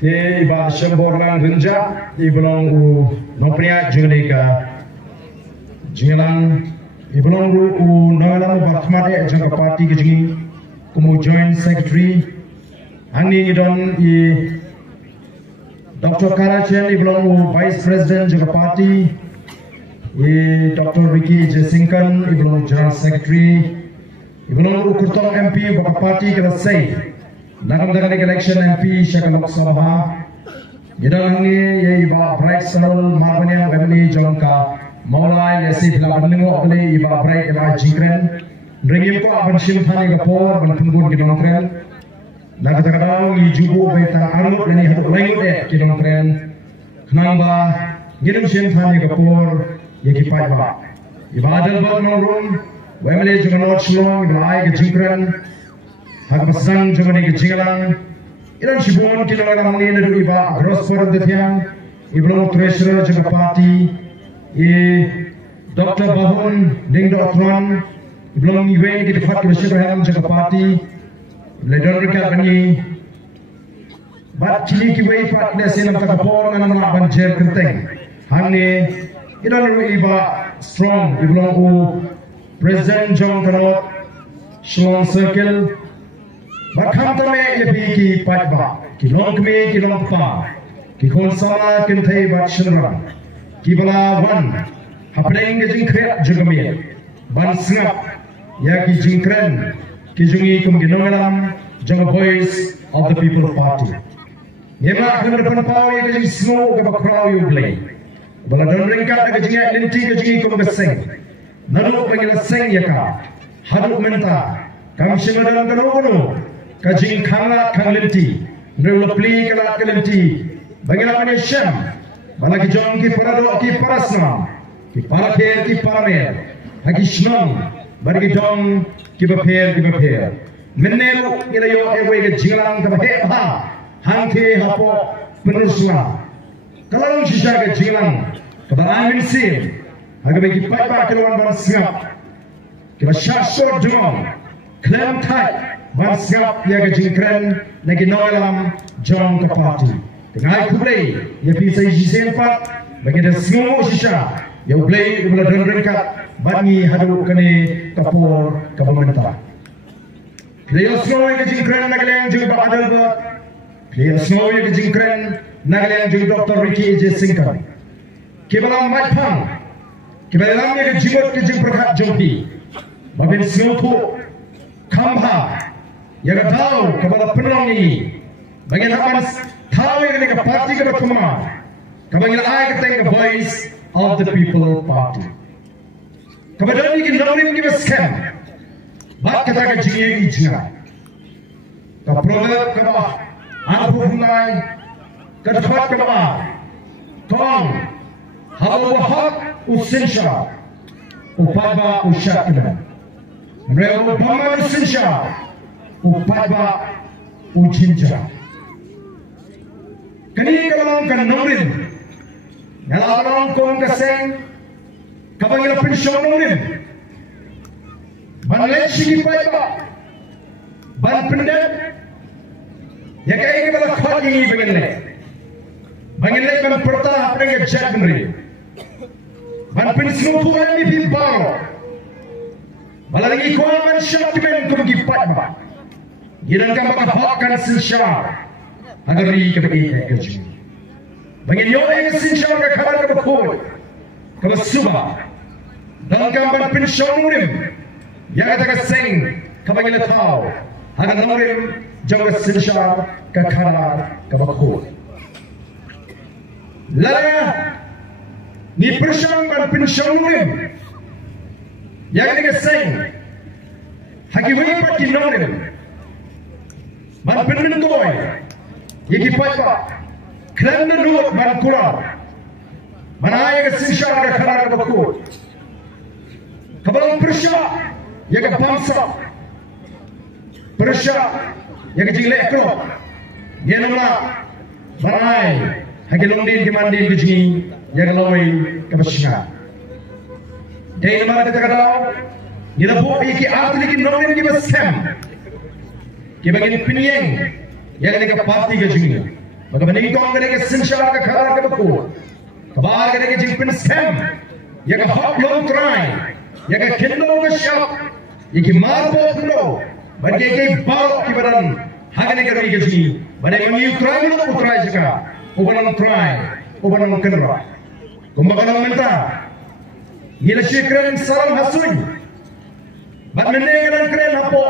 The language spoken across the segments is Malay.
te iba shemborlang renja ibelong u nopria jengdega jingalang ibelong u nangalang barthmade jangka parti kejingi kumu joint secretary angni idon i Dr. Karachen ibelong u vice president jangka parti Dr. Ricky Jesingkan ibelong general secretary ibelong u kurtong MP baka parti kena say Nakam dengan election MP Syakal Lok Sabha Gidalang ni ye iba bright sanal marbanya family jongka maulai yasi bila menengok beli iba bright ila jingkren ringim ko aban sim thani gapor ban tunggun gidongkren nak kata-kata i jubu beta arut ni hatu lengut gidongkren knamba gidum sim thani gapor ye kipai ba iba adal ba nongrum family jonganot slong iba ai jingkren hak pasang jomani ke jingalang ilan shibon kilogram ni nadu iba rosper dethiang iblo treasurer janga party Dr. Bahun ding Dr. iblo iwe di dekat ke shibaham janga party ledon rika bani bat chili ki wei pat ne sinam ta kapor nan na banjer kerteng hangne ilan iba strong iblo u president jong kanot Shillong circle Bakam tame ye bi ki patba ki long me ki long pa ki khon sama kin thai bat shnra ki bala wan hapring ge jing khre jugami ban snap ya ki jing kren ki jungi kum gi nongalam jang voice of the people party yema khon pan paw ye jing snow ge ba kraw you play bala don ring ka ge jing linti ge jing kum ge sing nanu pengila sing ya ka hadu menta kam shimadan kanu Kajing kangla kanglenti, nrelo pli kala kanglenti, bagaimana menyesam, balaki jong ki parado ki parasna, ki paraker ki paramer, hagi snong, bagi jong ki baper, menelu ilayo ewe ke jinglang ka bahe ha, hangke hapo penusna, kalau sisa ke jinglang, ka bahan minsim, hagi bagi paipa kelawan bansngap, ki basasor jong, klem tight. Bansngap ya ke jingkren lagi noelam jong ke parti. Tengah kublai ya bisa isi sempat bagi dah semua sisa ya kublai ubla don ringkat bagi hadu kene kapor ke pemerintah. Player semua ya ke jingkren nagaleng juga adal buat. Player semua ya ke jingkren nagaleng juga Dr. Ricky Jesingkan. Kebalam matpang kebalam ya ke jimot ke jingperkat jompi. Babin semua tu kambha yang tahu kepada penolong ini bagaimana tahu yang ke parti ke berkembang kepada ai ke voice of the people party kepada ini kita nongin kita scam bak kita ke jingi jinga ke program ke bawah aku mulai ke tempat ke bawah tong hawa hak usinsha upaba usyakna mereka bama usinsha upaba ujinja kani kalong kan nongrin ngalong kong kaseng kabangila pensyong nongrin ban lensi paiba ban pendet ya kai ke bala khagi bangile ban perta apne jak nri ban pensnu tu ni bi baro bala lagi ko man shakmen kum gi paiba Gidan kan baka hakan sinshar agar ri ke bagi kerja. Bagi yo yang sinshar ka khabar ka khol. Ka suba. Dan kan ban pensyong murim. Ya kata ka sing ka bagi latau. Agar murim jaga sinshar ka khabar ka khol. Laya ni pensyong ban pensyong murim. Ya kata ka sing hagi wi pati murim. Man penin toy yiki paipa klan nuot man kurar man ay ga sinshar ga kharar ga ko kabalang persya yaga bangsa persya yaga jingle ko yenamla banai hagilong din ki mandin ki jingi yaga loy kabashna dei ma ka tagadaw nilabo yiki atli ki nomen ki basam कि बगैर पिनियंग या कने का पार्टी के जुंगे Bagaimana kau kena kesensyal ke karar ke beku, kabar kena jingpin scam, ya ke hot long try, ya ke kendo ke shop, ya ke marbo kendo, bagi ke bal ke badan, hagane ke rigi sini, bagi mengiu try lo utray jika, ubanan try, ubanan kendo, kumbakan menta, gila syikran salam hasuin, bagmene kena keren apa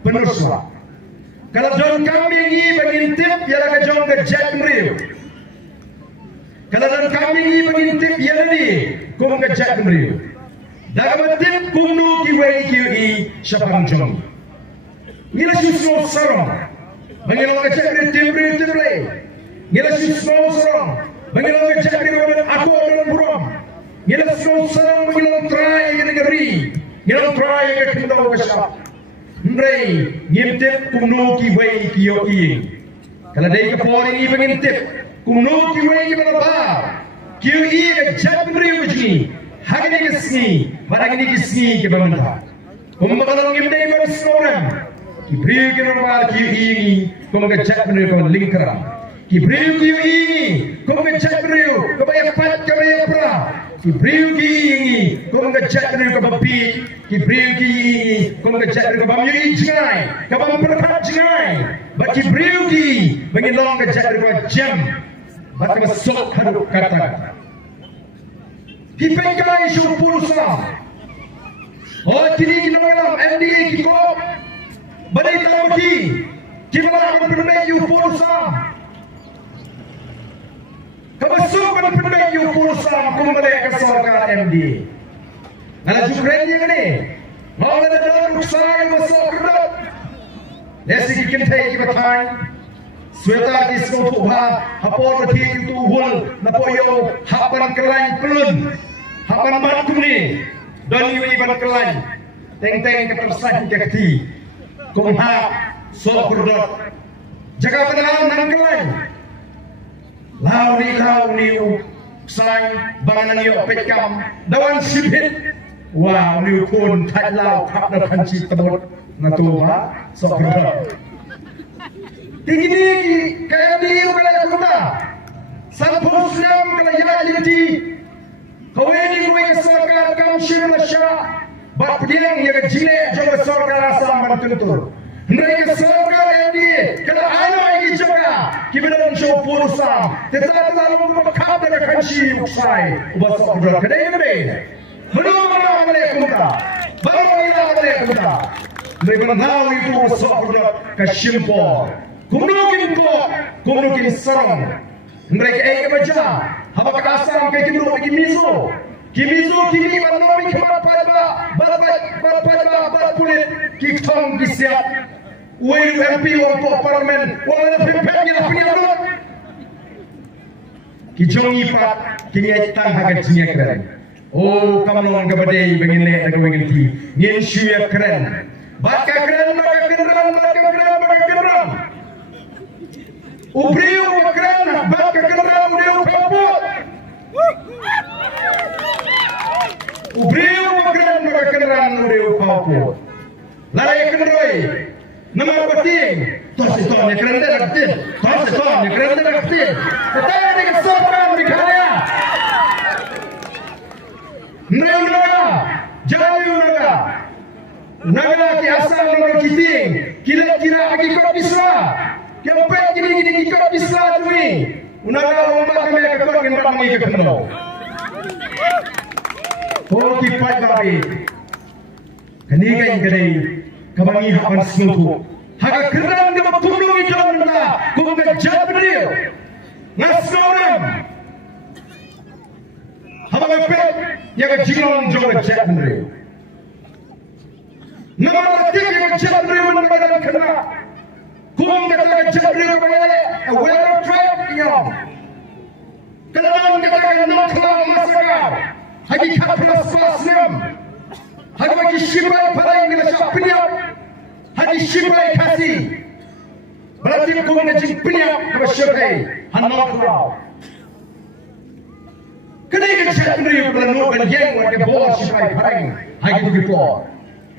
penuswa. Kalau John kambing ini mengintip, ialah ke John ke Jack Meriu. Kalau John kambing ini mengintip, ialah ni kum ke Jack Meriu. Dalam tip kum nu kiwai kiwi siapang John. Nila susno sarong, mengilang ke Jack Meriu tim Meriu tim lay. Nila susno sarong, mengilang ke Jack Meriu aku adalah burung. Nila susno sarong mengilang try ke negeri, mengilang try ke kendau ke siap. Ndrei ngintip kumno ki wei ki yo ing kala dei ka pori ni ngintip kumno ki wei ki baba ki yo ing jab mri uji hagni ki sni baragni ki sni ki bamanta kumma kala ngimdei bar snoram ki bri ki baba ki yo ing kum ka jab mri ko linkra ki bri ki yo ing kum ka jab mri ko ba ya pat ka ba ya pra ki bri ki ing kum ka jab mri ko ba pi ki bri ki kum ka jab mri ko ba mi jingai ka ba perkat jingai ba ki bri ki bangin long ka jab mri ko jam ba ka sok hadu kata ki pengai shu purusa o tini ki namalam MDA ki ko badai tamaki ki bala permai yu purusa kabasukan permai yu purusa kumale ka sarkar MDA nala jukren yang ni mau ada dalam ruksai masuk kerat desi ki kintai ki batai sweta ki snotu ba hapor ti tu hul na poyo hapan kelain pelun hapan matum ni dan yu iban kelain teng-teng ketersan kekti kumha so kurdot jaga penang nang kelain lau ni sai bangan yo pekam dawan sibit wow ni kun thai lau khap na khanchi tabot na tu ha so kurdot tinggi kaya di kala kuna sanpus nam kala ya jinti kaweni kuwe sarkar kam shirna sha bapdiang ya jile jaga sarkar asam bantul mereka sarkar ini kala ano ini jaga kibelan show purusa tetap lalu makhab daga khanchi uksai ubas kurdot kadai ne belum alaikum ta baru alaikum ta mereka now itu so kurdot kashimpor kumnukin sarong mereka ay baca haba kasam kay kimno kimizo kimi manomi kama pada pulit kitong disiap uyu MP untuk parlemen wala na pimpet nila piniyalo kijong ipat kinyetang hagat sinya keren oh kamano gabadey bangile agawing ti ngin shuya keren baka keren Ubriu keren, bak keren ubriu kaput. Ubriu keren, bak keren ubriu kaput. Larai kenroi, nama penting. Tos keren dah penting. Tos keren dah penting. Kita ni kesopan berkarya. Naga, jayu naga ki asal naga kiting. Kira agi kau bisra. Kempen gini ikut Islam ni. Unaga umat kami ikut dengan kami ikut no. Oh kipat babi. Kani kai kadai kabangi hapan snutu. Haga keran ke pulu itu nda. Kuga jabrio. Ngasnoram. Haba pet yaga jilong joga jabrio. Nama tiga yaga jabrio nda kena. Kung kata jabrio bayale well tried yo kalang kata nak kalang masakar hagi kapras pasnem hagi shibai parai ngila shapnya hagi shibai kasi berarti kung ngajing punya kabasyakai hanok raw kadai ka jabrio belano banjeng wa ke bol shibai parai hagi begitu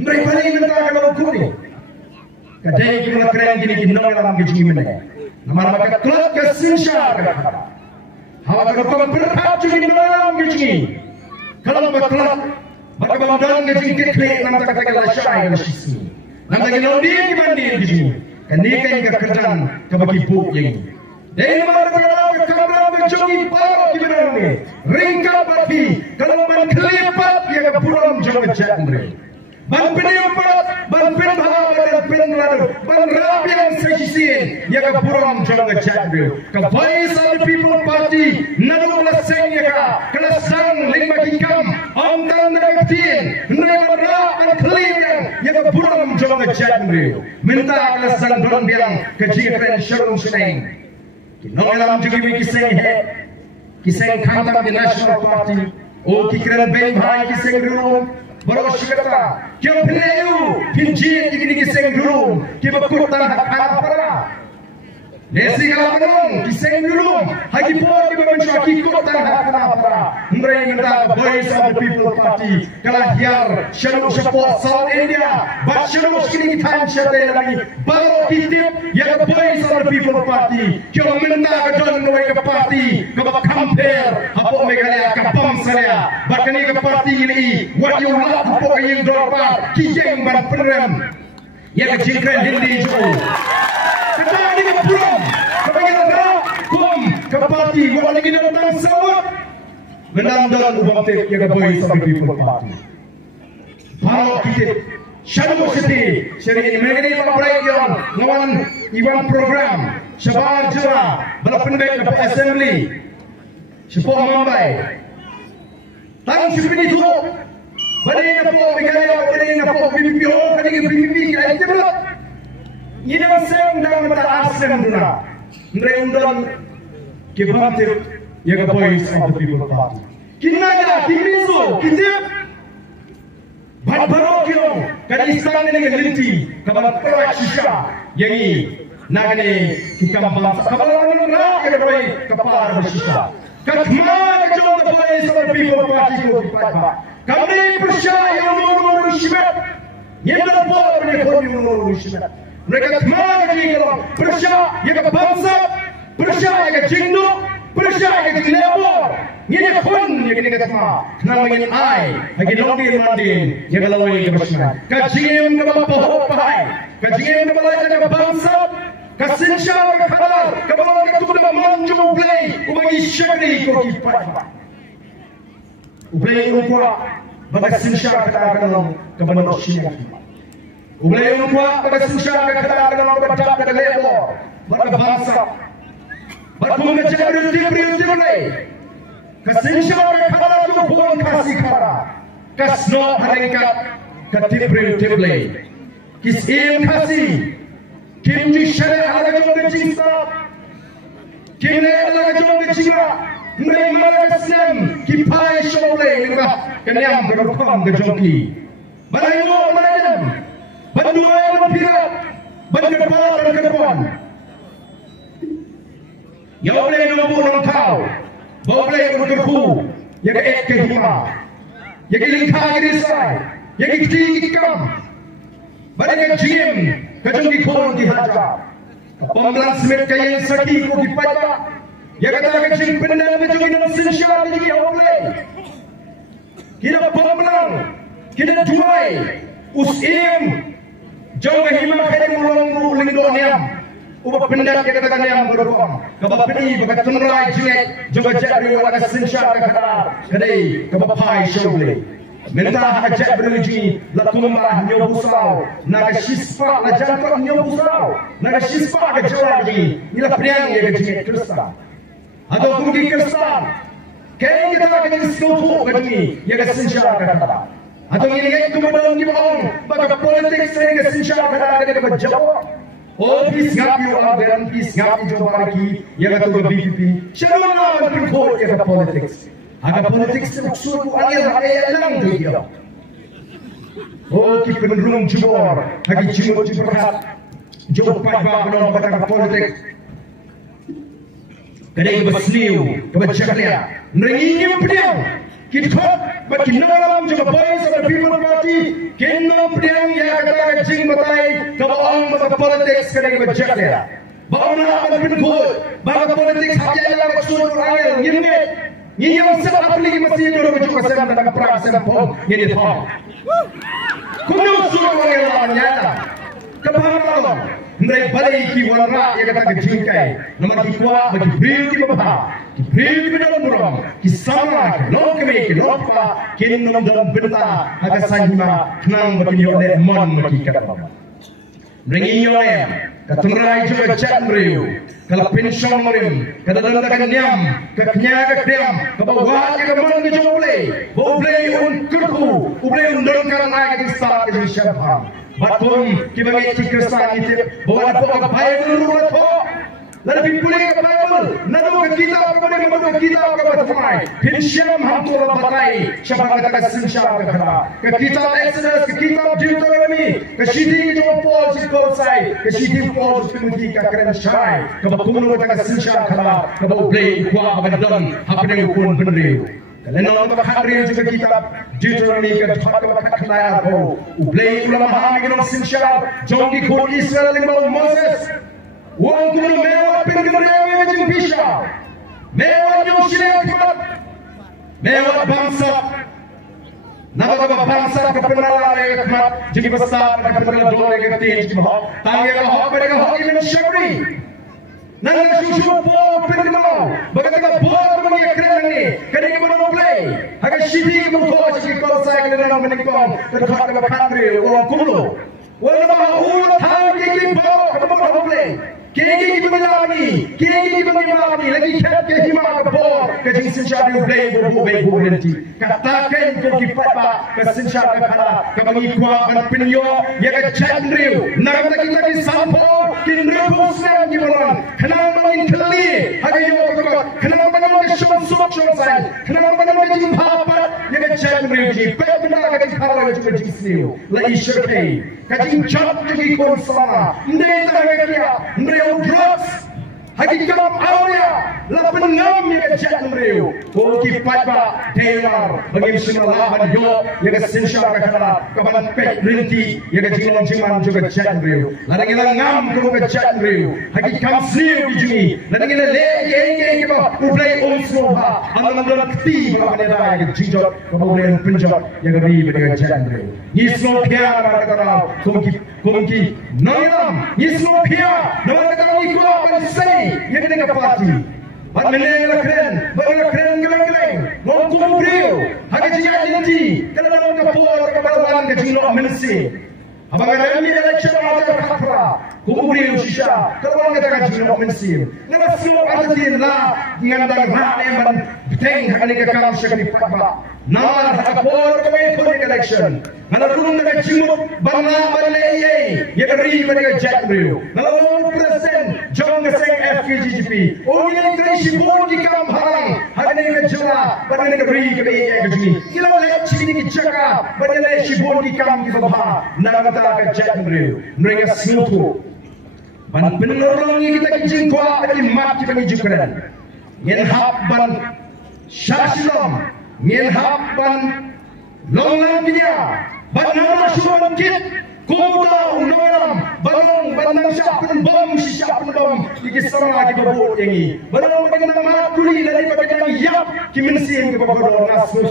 ndai parai ngata ka kuni kadai kita keren gini ginong dalam gini mana nama maka kelak kesinsyar kata. Hawa kau berpat jadi dalam gini. Kalau kelak maka bangdang gini keklik nama kata kala syai sisi. Nama kita dia gimana gini. Kenika yang kerjaan kebagi buk yang ini. Dan mana kalau kamera berjogi parok gimana ni? Ringkap bagi kalau mengkelipat yang pulang jangan cakap. Ban penimpat, ban penbahawa dan penlalu, ban rabian sesisin yang pulang jangan cakap. Kebaya Saudi People Party nadu laseng ya kelasang lima kikam, angkan negatif, negara dan kelipan yang pulang jangan cakap. Minta kelasang don biang kejiran syarung seneng. Nongalam juga kisah kisah kantam di National Party. Oh kikiran bayi bahaya kisah dulu. Baru syukata. Kau pelayu pinjil di kisah dulu. Kau berkutan hak para. Nasi kalaman kisah dulu. Hagi pun kau mencuci kutan hak para. Mereka Voice of the People Party. Kalahiar syarul support South India. But syarul kini time syarul lagi. Baru kitip yang Voice of the People Party. Kau minta kejon mereka party. Kau compare apa Meghalaya kapam saya. Bahkan ini party ini. What you love apa yang dorpat. Kijeng ban penem. Yang jingkran hindi juga. Kita ini kepulang. Kepengen kum ke party. Kau lagi datang sawat. Menandang ubah tip yang Voice of the People Party. Baru kitip. Syarul City, syari ini mengenai pembaik yang ngawan event program, Syabar Jera, balapan baik ke assembly, Syapok Mumbai. Tang syupini tutup, badai napok Meghalaya, badai napok BBPO, badai BBP, kaya terlalu. Ini asam dan mata asam duna. Mereka undan kebantir yang Voice of the People Party. Kinaga, kimizo, kitip. Baru kiong kan Islam ini ngelinti kabar perak sisa yang ini nagani kikam bangsa kabar orang nak keroi kepala bersisa katma kejong Voice of the People Party ko dipakai kami percaya yang menurut syibat yang boleh menekuni menurut syibat mereka katma kejong percaya yang bangsa percaya yang jinduk percaya yang lebor ini pun yang ini katma namanya ai lagi longdir mandin yang lalui kebersihan kajim ke bawah pai kajim ke bawah ke bangsa kasinsyar kalar ke bawah ke tubuh manju play ubangi syari ko kipai ublay umpa bagasinsyar katakan ke manusia ublay umpa bagasinsyar katakan berdak ke lebor bangsa berkumpulan tiap-tiap lay kasinsyar kala tu bukan kasih kara kasno haringkat ketipril lay kisim kasih kim jishare ala jom becingsa kim le ala jom becinga mereka kasnem kipai shole ngah kenyam berpam kejoki balayo malayan banduan pirat bandepan dan kedepan ya boleh nombor kau boleh berkerhu, yang kehima, yang lingkar gerisai, yang tinggi kam, badai jim, kacung dikon dihajar, pembelas mereka yang sakit ko dipaja, yang kata kacung pendam kacung dalam sinsyar lagi boleh, kita pembelang, kita juai, usim, jauh kehima kaya mulung lingdoniam. Ubah pendak kita katakan yang berdoa. Kebab ini bagai tunrai jelek juga jadi wadah sinsyar kata. Kedai kebab pai syobli. Minta ajak beruji lakumah nyobusau. Naga sispa lajantak nyobusau. Naga sispa kejalan lagi. Inilah priang yang kejimet kersa. Atau kugi kersa. Kaya kita akan diskopu kejimi yang sinsyar kata. Atau ini yang kemudian dibaong bagai politik sehingga sinsyar kata kita jawab. Oh, please ngap you out there, please ngap you lagi, yang kata BPP. Siapa nak berikut yang politics? Agak politics maksud bukannya ada yang dia. Oh, kita penurung jubor, lagi jubor hat, jubor pajak belum berkata politik. Kadang bersniu, kebacaannya, meringin pediam. Kita bagi nalam juga Voice of the People Party. Kena pediam yang kata kacing matai, kalau orang mata politik kadang bercakap. Bau nak berpindah, bagi politik saja yang bersuara rakyat, ini yang sebab apa lagi masih ada macam macam dalam perang sempom ini tahu. Kuno suara rakyat nyata, kepahaman mereka balik ki warna yang kata kejingkai, nama kikuat bagi beri ki bapa, beri ki dalam burung, kisama, long kami, lopa, kini nom dalam benda, agak sanjima, kenang bagi oleh mon bagi kata bapa. Beringi oleh katumrai juga cak beriu, kalau pensiun merim, kada dandakan nyam, keknya kekdiam, kebawa ke kemana ke jomble, boleh unkurku, boleh undurkan lagi kisah ke siapa. Batum kibagi cikirsan itu, bawa apa baik dulu tu. Lalu pilih ke Bible, lalu ke kitab kepada kitab kepada semai. Pensiun hantu batai, siapa kata kesensial kerana. Ke kitab Exodus, ke kitab Deuteronomy, ke siding jom Paul sikosai, ke siding Paul simuti ke keren syai. Ke bakumunu kata kesensial kerana, ke boleh kuah abadon, apa yang pun beriu. Kalau nak berhari juga kitab Deuteronomy ke tempat kenal aku, boleh ulama mahami kita sensial, jom ikut Israel dengan Moses. Wang kuno mewah pengemerau macam pisau, mewah nyusul kemat, mewah bangsa, nama bangsa kepenalan kemat, jadi besar kepenalan doa ketin cuma, tangga kau mereka hak ini syari, nangga susu po pengemerau, bagaimana buat bagi keren ni, kerana kita boleh, agak sidi berbuat jadi kalau saya kena nak menikmati, terkait dengan country orang kuno, orang mahu tahu jadi bawa kepada boleh. Kini kita melani, kini kita melani, lagi kat ke hima ke bor, ke jinsin syari boleh berbuat berhenti. Katakan kau kipat ba, ke sinsyar ke kala, ke bagi kuah dan penyo, ya ke chandriu, nak kita di sampo, kini repusnya di mana, kenapa mungkin keli, ada yo kekot, kenapa mungkin syom sai, kenapa mungkin jimpapat, ya ke chandriu ji, benar ke kala juga jinsiu, lagi syarkai, kajing cat jadi konsama, ndai tak drugs, hakikat awalnya, lapan ngam yang kejat mereu. Kau kipat ba, delar, bagi semalahan yo, yang kesensial kekala, kapan pek rinti, yang kejingan jiman juga kejat mereu. Ladang yang ngam kau kejat mereu, hakikat senior dijungi, ladang yang leh, kita ublay unsroha, alam keti berapa yang kejijot, kemudian penjot yang kebiri dengan kejat mereu. Nisro pian kata kau ki nangam, nisro pian, nama kata ikut apa sih? Yang dengan parti, bagaimana keren geleng-geleng, ngomong beriu, hanya jika janji, kalau nak kapor kebaruan kecil mensi, abang ada ni election ada kapra, beriu sisa, kalau nak kecil mensi, nama semua ada di lah, dengan darah yang berteng hari kekal sekali patba. Nama kapor kebaruan election. Kalau turun dengan cimut, bangla balai ye beri mereka jack beriu. Kalau presiden jom ngeseng FKGGP. Oh yang terisi pun di kam harang, hari ini kerja, pada ini beri ke FKGGP. Kalau leh cini kecaka, pada leh sibun di kam di bawah, nama kata ke jack beriu. Mereka seluruh. Ban penolong kita kecing kuat bagi mat kita menunjukkan. Ngenhap ban syasilom, ngenhap ban longlang dia. Banana suan kit, kota unoram, balong bandang siapun bom, siapun bom, dikisah lagi berbot ini. Balong bandang maturi dari bagian yap, kimensin ke bagian nasu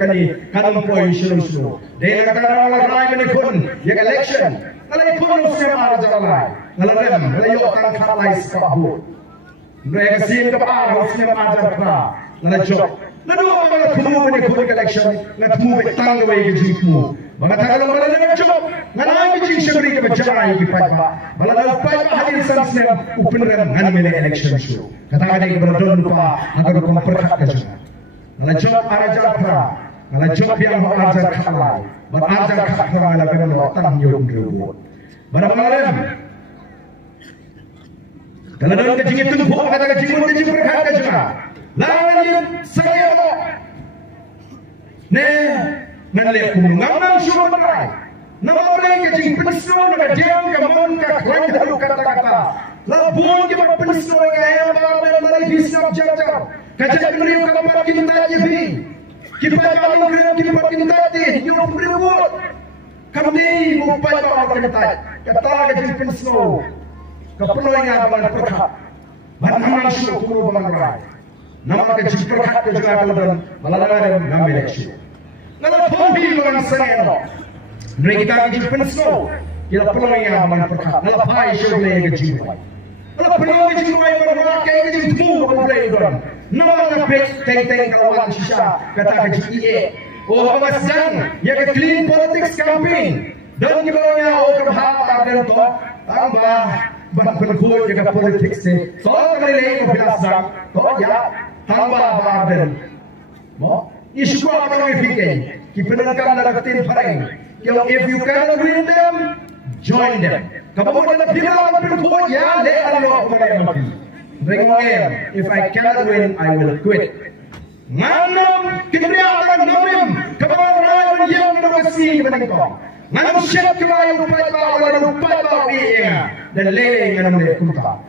kani, kanam poin selu. Dia kata orang lain ni pun, yang election, kalau pun usia ada jalan, kalau dem, kalau yo orang kalai sebab mereka sin kepada usia ada jalan, kalau job. Lalu apa kamu ni pun election, kamu betang away kejimu. Mengatakan malah dengan job, ngalah kecil syari ke berjalan ke pipa, malah dalam pipa hadir sangat open dengan mele election show. Katakan dia berdon lupa agar memperkat kerja. Ngalah job arajar pra, ngalah job yang arajar kalai, berajar kalai ngalah dengan lotan nyurung kerubut. Barang-barang, kalau dalam kecil itu bukan kata kecil perkat kerja. Lain saya ne. Ngalih kumung ngamang syurga berai. Nama mereka jing penisno nama jeng kamon kaklan lalu kata-kata. Labun kita penisno yang ayam dan bisnap jajar. Kajak meriu kamar kita jadi. Kita malu kita kita jadi. Nyuruh berbuat. Kami mupai bawa kita. Kata kajing penisno. keperluannya bangan perkat, bangan syukur bangan rai. Nama kecil perkat kejual dan malalai ngambil election. Nala pompi bangan seneno. Mereka kecil pensau, kita perluannya bangan perkat. Nala pai syukur yang kecil. Nala perluannya kecil bangan rakai kecil tu bangan play don. Nama nak teng kawan sisa kata kecil ie. Oh pengasang, ya ke clean politics campaign. Dan di bawahnya oh kerhapa dan to tambah berkuat juga politik se. Soal kali ini biasa, to ya tambah badan. Mo, isu apa yang fikir? Kita nak dapatin pareng. Kalau if you cannot win them, join them. Kamu nak pilih berkuat ya, let Allah mengambil. Bring them. If I cannot win, I will quit. Manam kibriya namim kabaran yang negasi benengko. Manam syek kelayu pai ba wala pai ba wi dan lele ngam le kuta.